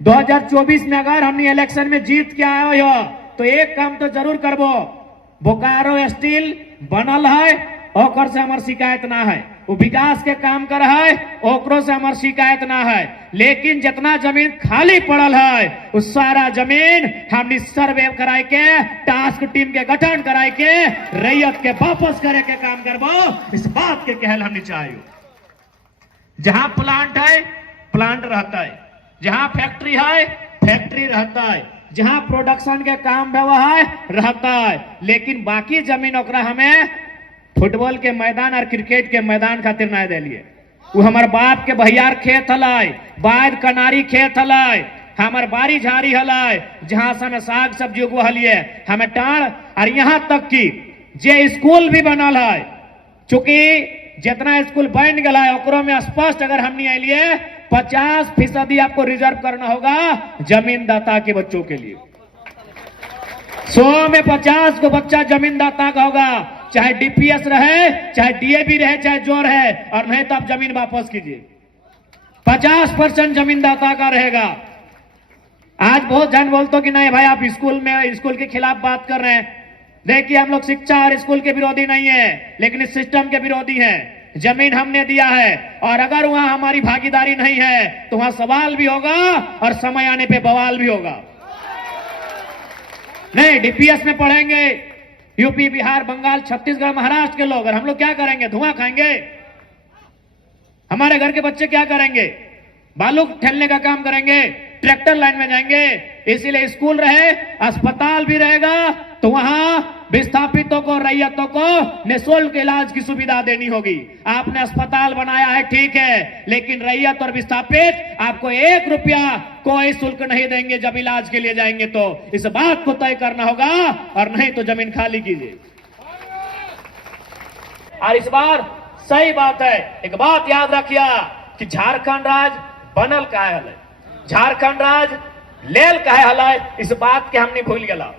2024 में अगर हमने इलेक्शन में जीत के आए हो तो एक काम तो जरूर करबो, बोकारो स्टील बनल है ओकर से हमार शिकायत ना है, वो विकास के काम कर है ओकरो से हमार शिकायत ना है, लेकिन जितना जमीन खाली पड़ल है उस सारा जमीन हमने सर्वे कराए के टास्क टीम के गठन कराए के रैयत के वापस करे के काम करबो। इस बात के कहल हमने चाहिए। जहां प्लांट है प्लांट रहता है, जहां फैक्ट्री है फैक्ट्री रहता है, जहां प्रोडक्शन के काम व्यवहार रहता है, लेकिन बाकी जमीन ओकरा हमें फुटबॉल के मैदान और क्रिकेट के मैदान खातिर ना दिलिए। वो हमार बाप के भैयार खेत हलाई, बाद कनारी खेत हलाई, हमार बारी झाड़ी हलाई, जहां से हमें साग सब्जी उगवलिए हमें टाण, और यहां तक कि जे स्कूल भी बनल है, चूंकि जितना स्कूल बन गया है ओकरो में स्पष्ट अगर हमने आइलिए 50% आपको रिजर्व करना होगा जमीनदाता के बच्चों के लिए। 100 में 50 को बच्चा जमीनदाता का होगा, चाहे डीपीएस रहे, चाहे डीएबी रहे, चाहे जो रहे, और नहीं तो आप जमीन वापस कीजिए। 50% जमीनदाता का रहेगा। आज बहुत जन बोलते कि नहीं भाई आप स्कूल के खिलाफ बात कर रहे हैं। देखिए हम लोग शिक्षा और स्कूल के विरोधी नहीं है, लेकिन इस सिस्टम के विरोधी हैं। जमीन हमने दिया है और अगर वहां हमारी भागीदारी नहीं है तो वहां सवाल भी होगा और समय आने पे बवाल भी होगा। नहीं, डीपीएस में पढ़ेंगे यूपी, बिहार, बंगाल, छत्तीसगढ़, महाराष्ट्र के लोग, और हम लोग क्या करेंगे? धुआं खाएंगे। हमारे घर के बच्चे क्या करेंगे? बालू ठेलने का काम करेंगे, ट्रैक्टर लाइन में जाएंगे। इसीलिए स्कूल रहे, अस्पताल भी रहेगा, तो वहां विस्थापितों को, रैयतों को निःशुल्क इलाज की सुविधा देनी होगी। आपने अस्पताल बनाया है ठीक है, लेकिन रैयत और विस्थापित आपको 1 रुपया कोई शुल्क नहीं देंगे जब इलाज के लिए जाएंगे। तो इस बात को तय करना होगा, और नहीं तो जमीन खाली कीजिए। और इस बार सही बात है, एक बात याद रखिए कि झारखंड राज्य बनल काहे हल, झारखंड राज्य लेल काहे हल, इस बात के हमने भूल गया।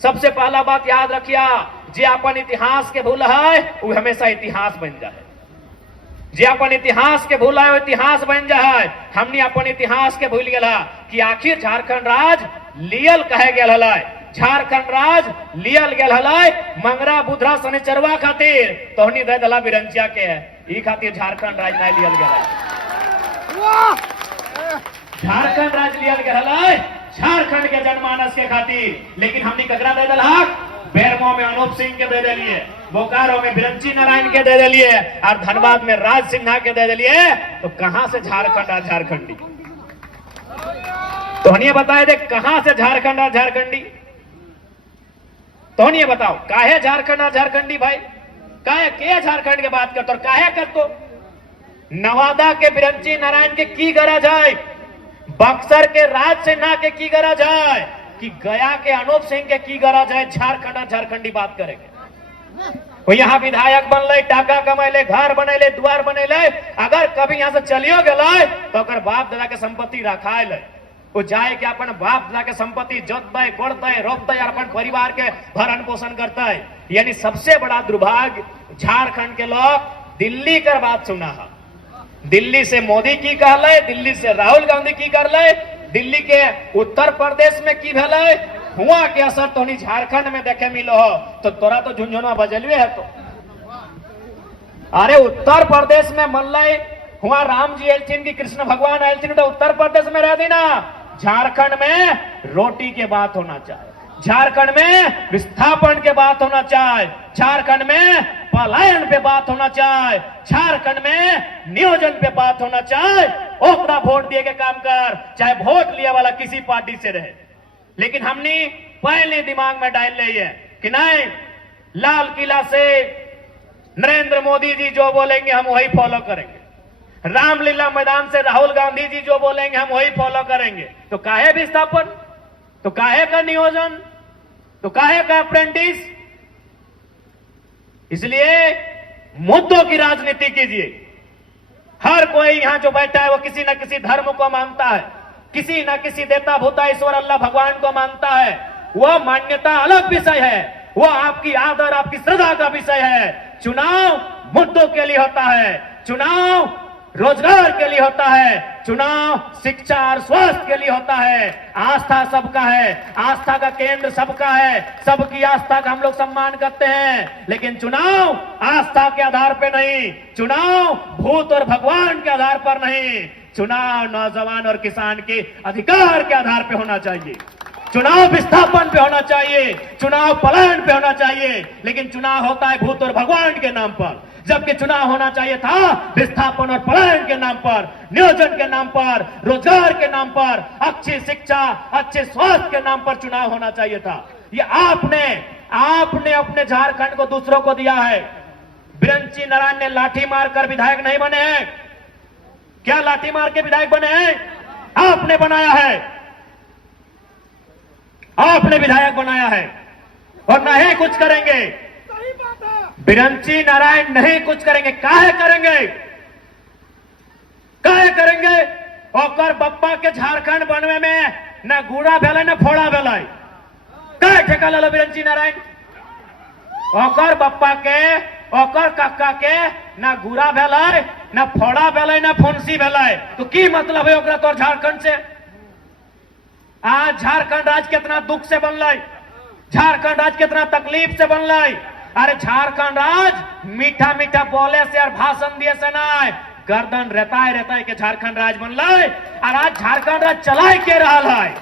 सबसे पहला बात याद रखिए, जे अपन इतिहास के भूल है वो हमेशा इतिहास बन जाए। जे अपन इतिहास के भूल है वो इतिहास बन जाए। हमने अपन इतिहास के भूल गया कि आखिर झारखंड राज लियल कहे गया है। झारखंड राज लियल गया है मंगरा बुधरा शनिचरवा खातिर, तोहनी दे दला बिरंचिया के है, ई खातिर झारखंड राज नहीं लियल गया है। झारखंड राज लियल गया है झारखंड के जनमानस के खातिर, लेकिन हमने ककरा दे दलहाक? बेरमो में अनूप सिंह के दे दिलिए, बोकारो में बिरंची नारायण के दे दिलिए, और धनबाद में राज सिन्हा के दे दिलिए। तो कहां से झारखंड और झारखंडी? तो हनिए बताए दे कहां से झारखंड और झारखंडी? तो हनिए बताओ काहे झारखंड और झारखंडी भाई? काहे के झारखंड के बात करते और काहे करतो? नवादा के बिरंची नारायण के की गरज है? बक्सर के राज सिन्हा के की गरज है? कि गया के अनूप सिंह के की गरज है? झारखंड और झारखंडी बात करेंगे। वो यहाँ विधायक बनले, टाका कमैले, घर बनेले, द्वार बनेले, अगर कभी यहाँ से चलियो गए तो अगर बाप दादा के संपत्ति रखाए ले, वो जाए के अपन बाप दादा के संपत्ति जोतते, कोड़ते, रोपते और अपन परिवार के भरण पोषण करता है। यानी सबसे बड़ा दुर्भाग्य झारखंड के लोग दिल्ली कर बात सुना है। दिल्ली से मोदी की कहले, दिल्ली से राहुल गांधी की कर ले, दिल्ली के उत्तर प्रदेश में की भले हुआ के असर तो नहीं झारखंड में देखे मिलो हो। तो तोरा तो झुंझुनवा बजलवे है। तो अरे उत्तर प्रदेश में मल्लय हुआ, राम जी एलथिन की, कृष्ण भगवान एलथिन, तो उत्तर प्रदेश में रह दी ना। झारखंड में रोटी के बात होना चाहिए, झारखंड में विस्थापन के बात होना चाहिए, झारखंड में पलायन पे बात होना चाहिए, झारखंड में नियोजन पे बात होना चाहिए। ओकरा वोट दिए के काम कर, चाहे वोट लिया वाला किसी पार्टी से रहे। लेकिन हमने पहले दिमाग में डाल ली है कि नहीं, लाल किला से नरेंद्र मोदी जी जो बोलेंगे हम वही फॉलो करेंगे, रामलीला मैदान से राहुल गांधी जी जो बोलेंगे हम वही फॉलो करेंगे। तो काहे विस्थापन? तो काहे का नियोजन? तो काहे का अप्रेंटिस? इसलिए मुद्दों की राजनीति कीजिए। हर कोई यहां जो बैठा है वो किसी न किसी धर्म को मानता है, किसी न किसी देवता भूता ईश्वर अल्लाह भगवान को मानता है। वह मान्यता अलग विषय है, वो आपकी आदर, आपकी श्रद्धा का विषय है। चुनाव मुद्दों के लिए होता है, चुनाव रोजगार के लिए होता है, चुनाव शिक्षा और स्वास्थ्य के लिए होता है। आस्था सबका है, आस्था का केंद्र सबका है, सबकी आस्था का हम लोग सम्मान करते हैं। लेकिन चुनाव आस्था के आधार पर नहीं, चुनाव भूत और भगवान के आधार पर नहीं, चुनाव नौजवान और किसान के अधिकार के आधार पर होना चाहिए, चुनाव विस्थापन पे होना चाहिए, चुनाव पलायन पे होना चाहिए। लेकिन चुनाव होता है भूत और भगवान के नाम पर, जबकि चुनाव होना चाहिए था विस्थापन और पलायन के नाम पर, नियोजन के नाम पर, रोजगार के नाम पर, अच्छी शिक्षा, अच्छे स्वास्थ्य के नाम पर चुनाव होना चाहिए था। ये आपने अपने झारखंड को दूसरों को दिया है। बिरंची नारायण ने लाठी मारकर विधायक नहीं बने हैं। क्या लाठी मार के विधायक बने हैं? आपने बनाया है, आपने विधायक बनाया है और नहीं कुछ करेंगे। बिरंची नारायण नहीं कुछ करेंगे। काहे करेंगे? काहे करेंगे? ओकर बप्पा के झारखंड बनवे में ना गुड़ा भेल ना फोड़ा भेल। काहे ठेका ले बिरंची नारायण? ओकर बप्पा के, ओकर काका के ना गुड़ा भेल, ना फोड़ा भेल, ना फुंसी भेल। तो की मतलब है ओकरा तोर झारखंड से? आज झारखंड राज्य कितना दुख से बनल, झारखंड राज्य कितना तकलीफ से बनल। अरे झारखंड राज्य मीठा मीठा बोले से और भाषण दिए से नहीं, गर्दन रहता है के झारखंड राज्य बनल। और आज झारखंड राज्य चलाए के रहा है,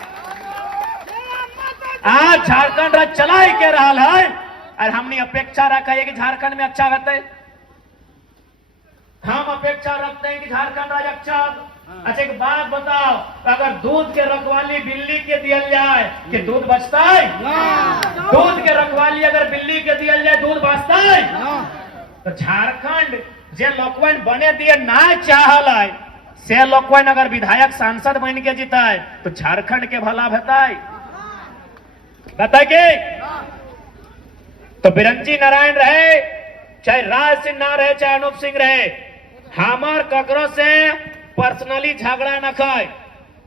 आज झारखंड राज्य चलाए के रहा है। और हमने अपेक्षा रखा है कि झारखंड में अच्छा रहते, हम अपेक्षा रखते हैं कि झारखंड राज्य अच्छा। अच्छा एक बात बताओ, अगर दूध के रखवाली बिल्ली के दिया जाए कि दूध बचता है? दूध के रखवाली अगर बिल्ली के दिया जाए दूध बचता है? तो झारखंड जे लोकवन बने दिए ना चाहल है, से लोकवन अगर विधायक सांसद बन के जीता है तो झारखंड के भला बताए के? तो बिरंची नारायण रहे, चाहे राज सिंह ना रहे, चाहे अनूप सिंह रहे, हमार ककरो से पर्सनली झगड़ा न खाए,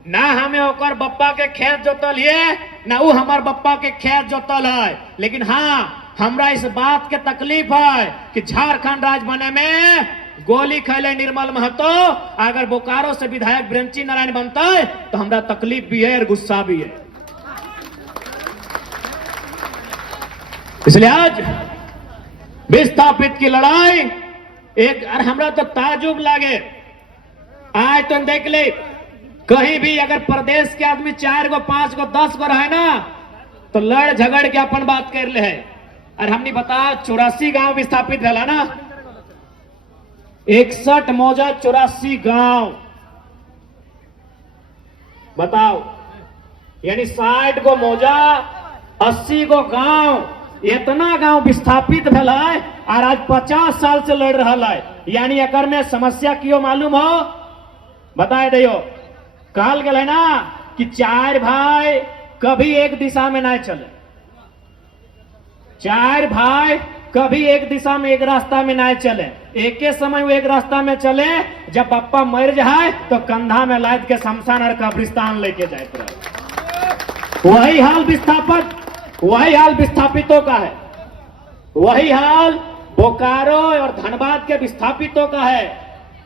ना हमें ओकर बप्पा के खेत जोतल है, ना वो हमार बप्पा के खेत जोतल है। लेकिन हाँ, हमरा इस बात के तकलीफ है कि झारखंड राज्य बने में गोली खैले निर्मल महतो, अगर बोकारो से विधायक बिरंची नारायण बनता है तो हमरा तकलीफ भी है और गुस्सा भी है। इसलिए आज विस्थापित की लड़ाई एक, और हमरा तो ताजुब लागे, आज तुम देख ले कहीं भी अगर प्रदेश के आदमी 4 गो 5 गो 10 गो रहे ना तो लड़ झगड़ के अपन बात कर ले है। और हमने बता 84 गांव विस्थापित रहा ना, 61 मौजा 84 गांव, बताओ, यानी 60 गो मौजा 80 गो गांव, इतना गांव विस्थापित भेल है और आज 50 साल से लड़ रहा है। यानी अगर में समस्या क्यों मालूम हो बताए दियो। कहल गए ना कि 4 भाई कभी एक दिशा में ना चले, 4 भाई कभी एक दिशा में एक रास्ता में ना चले, एक ही समय वो एक रास्ता में चले। जब पप्पा मर जाए तो कंधा में लाद के शमशान और कब्रिस्तान लेके जाए रहे। वही हाल विस्थापितों का है, वही हाल बोकारो और धनबाद के विस्थापितों का है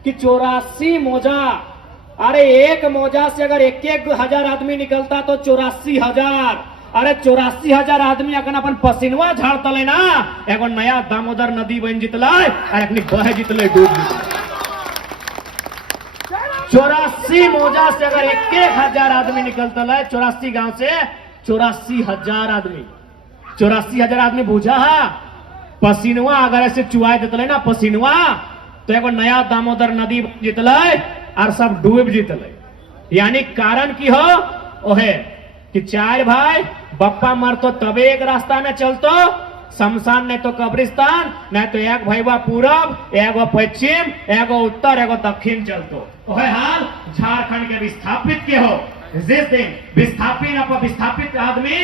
कि 84 मौजा, अरे एक मौजा से अगर 1-1 हजार आदमी निकलता तो 84,000, अरे 84,000 आदमी अगर अपन पसीनवा झाड़तले ना, एगो नया दामोदर नदी बन जितल और अपनी बह जितले, डूब जितले। 84 मौजा से अगर 1-1 हजार आदमी निकलता है, 84 गांव से 84,000 आदमी, 84,000 आदमी बूझा है। पसीनवा अगर ऐसे चुआ देते ना पसीनवा, तो एगो नया दामोदर नदी जीतल और सब डूब जीतल। यानी कारण की हो ओहे कि 4 भाई बप्पा मरतो तबे एक रास्ता में चलतो, शमशान नहीं तो कब्रिस्तान, नहीं तो एक भैया पूरब, एगो पश्चिम, एगो उत्तर, एगो दक्षिण चलतो। ओहे हाल झारखंड के विस्थापित के हो। जिस दिन विस्थापित आदमी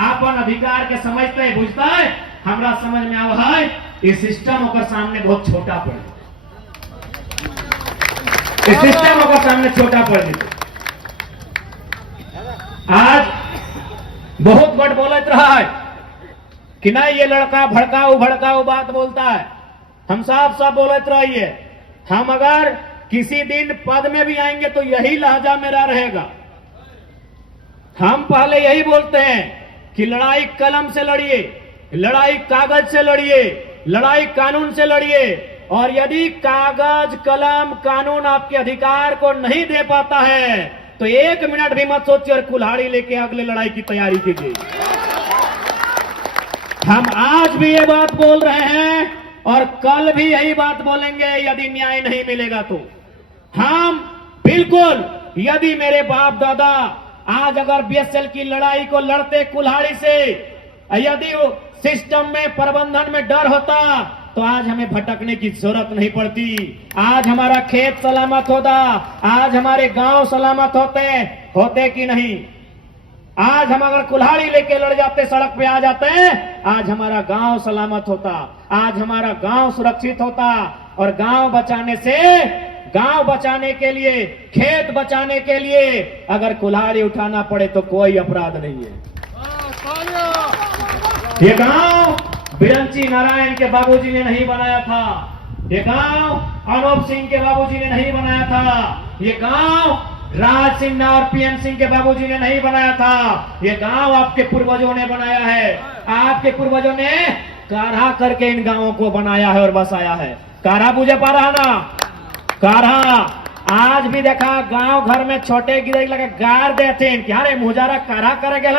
अपन अधिकार के समझते है, बुझता है, हमरा समझ में आवा है ये सिस्टम ओकर सामने बहुत छोटा पड़, ये सिस्टम ओकर सामने छोटा पड़ जाए। आज बहुत बड़ बोलत रहा है कि नहीं ये लड़का भड़काऊ बात बोलता है। हम साफ बोलत रहिए, हम अगर किसी दिन पद में भी आएंगे तो यही लहजा मेरा रहेगा। हम पहले यही बोलते हैं कि लड़ाई कलम से लड़िए, लड़ाई कागज से लड़िए, लड़ाई कानून से लड़िए, और यदि कागज कलम कानून आपके अधिकार को नहीं दे पाता है तो 1 मिनट भी मत सोचिए और कुल्हाड़ी लेके अगले लड़ाई की तैयारी कीजिए। हम आज भी ये बात बोल रहे हैं और कल भी यही बात बोलेंगे। यदि न्याय नहीं मिलेगा तो हम बिल्कुल, यदि मेरे बाप दादा आज अगर बीएसएल की लड़ाई को लड़ते कुल्हाड़ी से, यदि वो सिस्टम में प्रबंधन में डर होता तो आज हमें भटकने की जरूरत नहीं पड़ती। आज हमारा खेत सलामत होता, आज हमारे गांव सलामत होते कि नहीं। आज हम अगर कुल्हाड़ी लेके लड़ जाते, सड़क पे आ जाते हैं, आज हमारा गांव सलामत होता, आज हमारा गांव सुरक्षित होता। और गांव बचाने के लिए, खेत बचाने के लिए अगर कुल्हाड़ी उठाना पड़े तो कोई अपराध नहीं है। ये गांव बिरंची नारायण के बाबूजी ने नहीं बनाया था, ये गांव अनूप सिंह के बाबूजी ने नहीं बनाया था, ये गांव राज सिंह और पीएन सिंह के बाबूजी ने नहीं बनाया था, ये गांव आपके पूर्वजों ने बनाया है। आपके पूर्वजों ने काढ़ा करके इन गांवों को बनाया है और बसाया है। काढ़ा बुझे पा रहा ना, काढ़ा आज भी देखा गांव घर में छोटे गिरई लगे गार देते हैं, क्या रे मुजारा काढ़ा करे गए